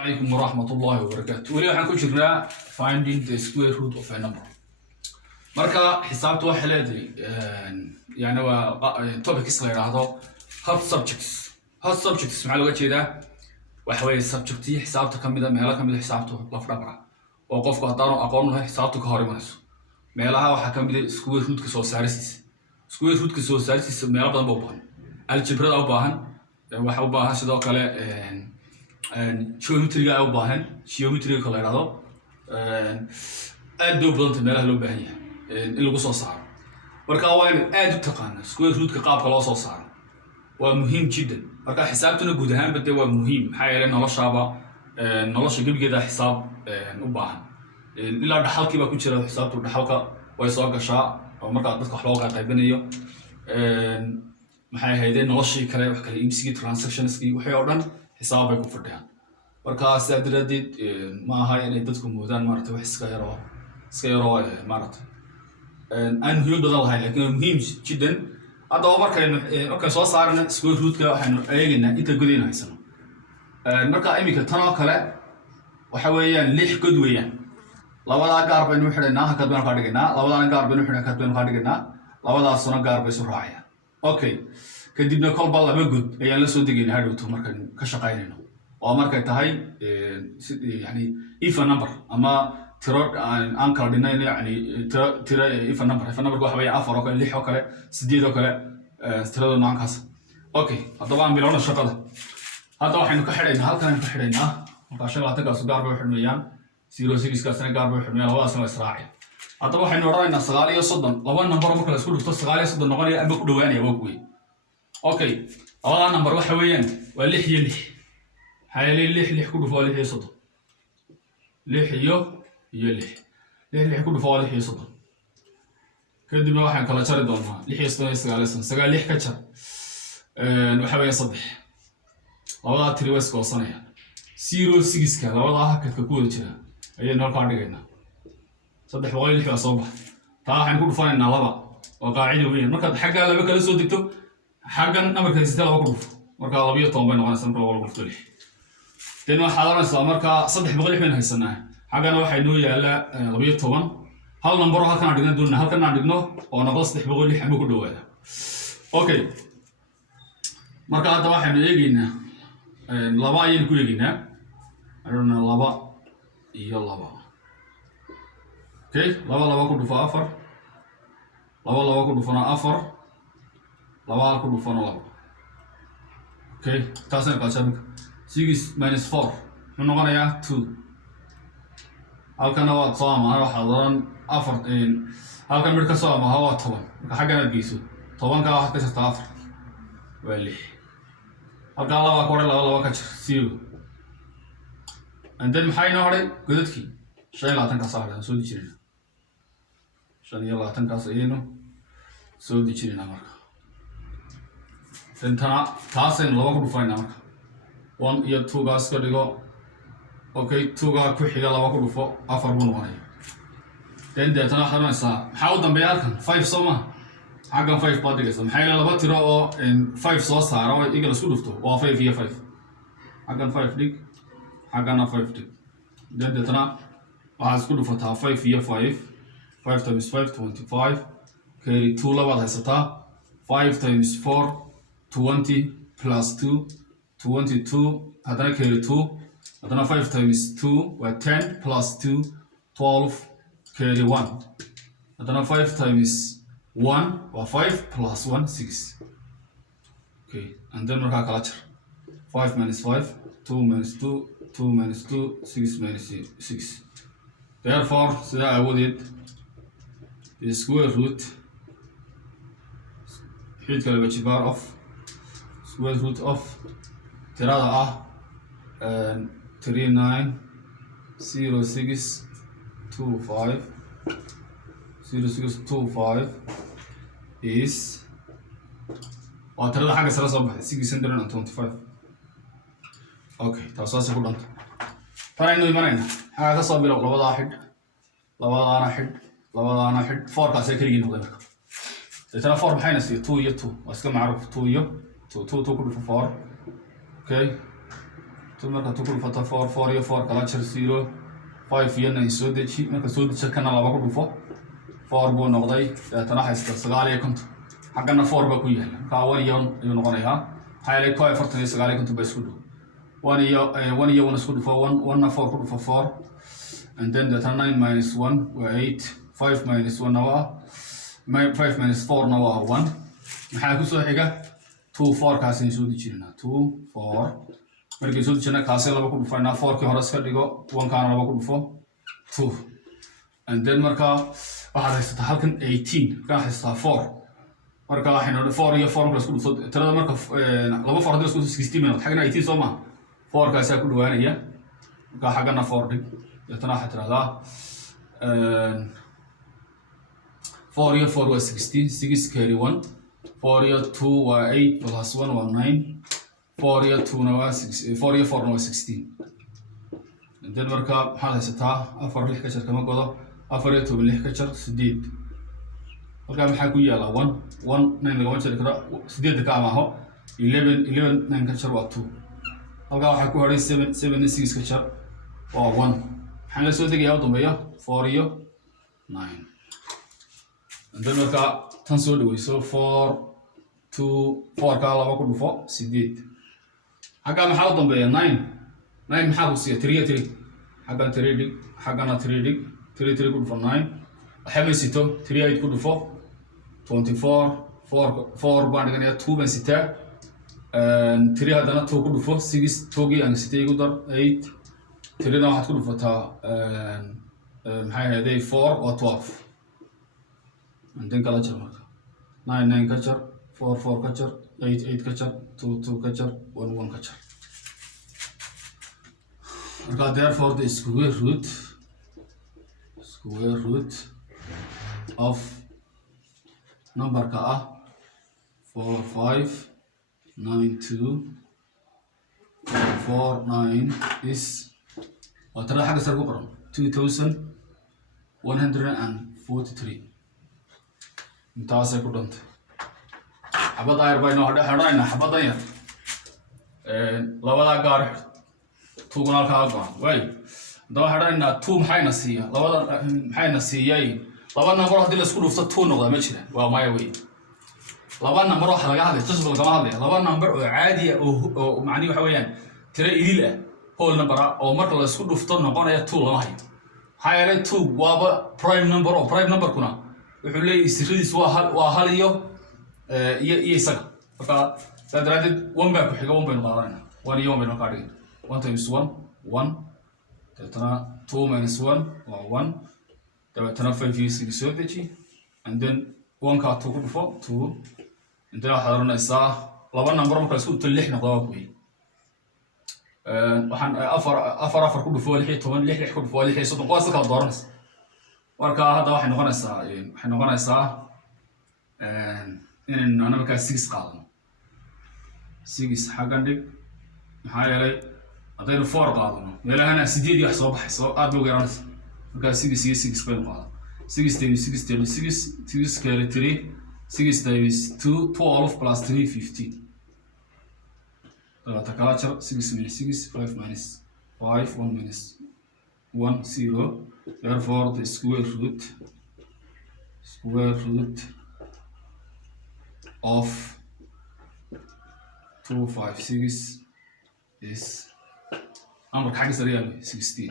عليكم ورحمة الله وبركاته. ولي waxaan ku jirnaa finding the square root of a number. marka xisaabtu waxa leedahay yani waa topics la yiraahdo hot subjects. hot subjects maxaa looga jeedaa waxa weeye subjectii xisaabta kamida meelaha kamida xisaabtu laf dhabar oo qofku hadaan aqoon u lahayn xisaabtu ka hor imanayso meelaha waxa kamida square root ka soo saaraysiis square root ka soo saaraysiis meelo badan buu baahan algebra u baahan waxa u baahan sidoo kale geometry ga u baahan geometry ka la yiraahdo aad u badan meelaha loo baahan yahay in lagu soo saaro marka waa in aad u taqaan square root ka qaabka loo soo saaro waa muhiim jiddan marka xisaabtuna guud ahaan bad waa muhiim maxaa yeelay nolosha gabigeeda xisaab u baahan ilaa dhaxalkii baa ku jira xisaabtu dhaxalka way soo gashaa oo marka dadka wax loo qaybinayo maxay ahaydeen noloshii kale wax kale iibsigii transactionskii waxay oo dhan xisaab bay ku fadhiyaan marka saadiradeed ma aha inay dadku moodaan maartay wax iska yaro maartay aan muhiim badan lahayn laakiin muhiim jiddan hadda markay soo saarna square root ka waxaanu eegaynaa inta godayna haysano marka imika tan oo kale waxa weeyaan 6 god weeyaan labada gaar baynu xidhaynaa hakad baynu ka dhigaynaa labadana gaar baynu xidhaynaa hakad baynu ka dhigaynaa labadaasuna gaar bay soo raacayaan okay kadibna kolba laba god ayaan la soo degaynaa hadhowto markaan ka shaqaynayno oo markay tahay yani if a number ama tiro aan kala dhinayno yani tiro if a number waxa weeye 4 oo kale 6 oo kale 8 oo kale tirada noocaas okay hadaba aan bilowno shaqada hadda waxaynu ka xidhaynaa halkan ka xidhaynaa marka shaqada gaas gaar bay xidhmayaan 06 kaasna gaar bay xidhmayaan labadaasna waa israaciya hadaba waxaynu odhanaynaa 39 laba number marka la isku dhufto 39 noqonaya ama ku dhawaanaya waa kuwii okay labada number waxa weeyaan waa 6 iyo 6 حالي لح كله فوالي هي صدق لح يو لح كله فوالي هي صدق كده ما واحد كلا شرط دوما لح يستوي سجال لح كشر نحاول يصبح والله تري ويسك وصنيع 06 كلا والله هكذا كقول كذا أي نور كارد جينا صدق فوالي لح صبح ترى حنقول فاين نلبا وقاعد وين مركز حاجة لما كلا سود دكتور حاجة نمر كذا ستة وقروف مركز لبيه طعم بين وانا سنقول والله قلت لأنه حاضرنا سامركا صدق بقول إحنا هيسنا حاجة أنا واحد نويا لا لبيه طبعا هل نمبر هل كان عندنا دون هل كان عندنا أو نقص صدق بقول لي حبوا كله هذا أوكي مركا هذا واحد يجينا لبا ينكو يجينا أرونا لبا يلا با أوكي لبا كله فافر لبا كله فنا أفر لبا كله فنا لبا أوكي تاسن كاشبك 6 minus 4 من نقولنا 2 هل كان هو صام أنا حاضرا أفر هل كان مركز صام هو طبعا حاجة نجيسو طبعا كان واحد كسر تافر ولي هل كان الله أكبر الله كشر سيرو عندنا محاي نهاري قدتكي شيء لا تنكسر سودي شرينا شان يلا تنكسر إنه سودي شرينا مركا تنتنا تاسن لو كل فاينا مركا 1 iyo 2 gaas ka dhigo okay 2 ga ku xiga laba ku dhufo 4 buu noqonaya deetana xaranaysa maxaa u dambeeya halkan 5 soma xagan 5 baad dhigaysa maxay laba tiro oo 5 soo saaro oo iga la isku dhufto waa 5 iyo 5 xagan 5 dhig xagana 5 dhig deetana waxaa isku dhufataa 5 iyo 5 5 times 5 25 carry 2 labaad haysataa 5 times 4 20 plus 2 22 هذا carry 2 هذا 5 times 2 و 10 plus 2 12 carry 1 هذا 5 times 1 و 5 plus 1 6 okay and then we're going to 5 minus 5 2 minus 2 2 minus 2 6 minus 6 therefore so that I would it the square root حيث كلمة bar of square root of tirada 390625 is tirada xagga sare soo baxay 625 okay taasoo ku dhanta taaynu imanayna xagga ka soo bilow labadaana xid 4 kaas ay kaligiin noqday marka tira 4 maxayna si 2 iyo 2 waa iska macruuf 2 iyo 2 ku dhufo 4 okay 2 marka 2 ku dhufata 4 4 iyo 4 kala jar 0 5 iyo 9 soo deji marka soo deji kana 2 ku dhufo 4 buu noqday deetana haysta 9 iyo 50 xaggana 4 ba ku yaala marka 1 iyo ayuu noqonayaa hay'ad ko 49 iyo 9 iyo 50 ba isku dhow 1 iyo 1 isku dhufo 1 na 4 ku dhufo 4 and then the 9 minus 1 were 8 5 minus 1 now 5 minus 4 now 1 maxaa ku soo xiga 2 4 kaas in soo dejinaa 2 4 markii soo dejinaa kaas 2 ku dhufayna 4 kii hore iska dhigo 1 kaana 2 ku dhufo 2 and then marka waxaad haysataa halkan 18 ka haysataa 4 marka waxaynu 4 iyo 4 plus ku dhufto tirada marka 2 4 isku 16 minute xagna 18 soo ma 4 kaas ku dhawaanaya marka xagana 4 dhig deetana waxaad tiraahdaa 4 iyo 4 waa 16 6 carry 1 4 iyo 2 waa 8 plus 1 waa 9 4 iyo 2 na waa 6 4 iyo 4 na waa 16 and then marka waxaad haysataa 4 6 ka jar kama godo 4 iyo 2 6 ka jar 8 marka maxaa ku yaala 1 1 9 lagama jari karo 8 ka amaho 11 9 ka jar waa 2 halka waxaa ku haray 7 7 6 ka jar waa 1 waxaan la soo degayaa u dambeeyo 4 iyo 9 and then marka tan soo dhaweyso 4 2 4 ka 2 ku dhufo 8 xagga maxaa u dambeeya 9 9 maxaa ku siiya 3 3 xagga 3 dhig xaggana 3 dhig 3 3 ku dhufo 9 waxaa ma sito 3 8 ku dhufo 24 4 baan dhiganayaa 2 baan sitaa 3 haddana 2 ku dhufo 6 2gii aan sitay igu dar 8 3na waxaad ku dhufataa maxay ahaydey 4 waa 12 and then kala jar marka 9 9 ka jar 4 4 ka jar 8 8 ka jar 2 2 ka jar 1 1 ka jar marka therefore the square root of number ka ah 4 5 9 2 4 9 is waa tirada xagga sare ku qoran 2143 intaasay ku dhantay xabad ayar baynu xidhaynaa xabadan yar labadaa gaar xidh tuuguna halkaa go-an waay haddaba xidhanaynaa 2 maxayna siiya maxayna siiyay laba number haddii la isku dhufto 2 noqdaa ma jiraan waa maya wey laba number waxa laga hadlay tasbal kama hadlaya laba number oo caadi ah oo macni waxa weeyaan tira idil ah whole number oo marka la isku dhufto noqonaya 2 lama hayo maxaa yeelay 2 waaba prime number oo prime number kuna wuxuu leeyahay sirridiis waa hal iyo isaga marka saa daraadeed 1 baa ku xiga 1 baynu qaadanayna 1 iyo 1 baynu kaa dhigin 1 times 1 1 deetana 2 minus 1 waa 1 dabeetana 5 iyo 6 soo deji and then 1 kaa 2 ku dhufo 2 and then waxaad oranaysaa laba number marka la isku dhufto 6 noqda waa buuyi waxaan afar ku dhufo 6 10 6 ku dhufo 6 30 kuwaas kala dooranaysa marka hadda waxay noqonaysaa inaynu ana markaa 6 qaadano 6 xaggan dhig maxaa yeelay haddaynu 4 qaadano meelahana 8 iyo wax soo baxayso aad loo garanaysa markaa 6 iyo 6 baynu qaadano 6 times 6 times 6 6 carry 3 6 times 2 12 plus 3 15 the calculator 6 minus 6 5 minus 5 1 minus 1 0 therefore the square root of 256 is number xagga sare yaalo 16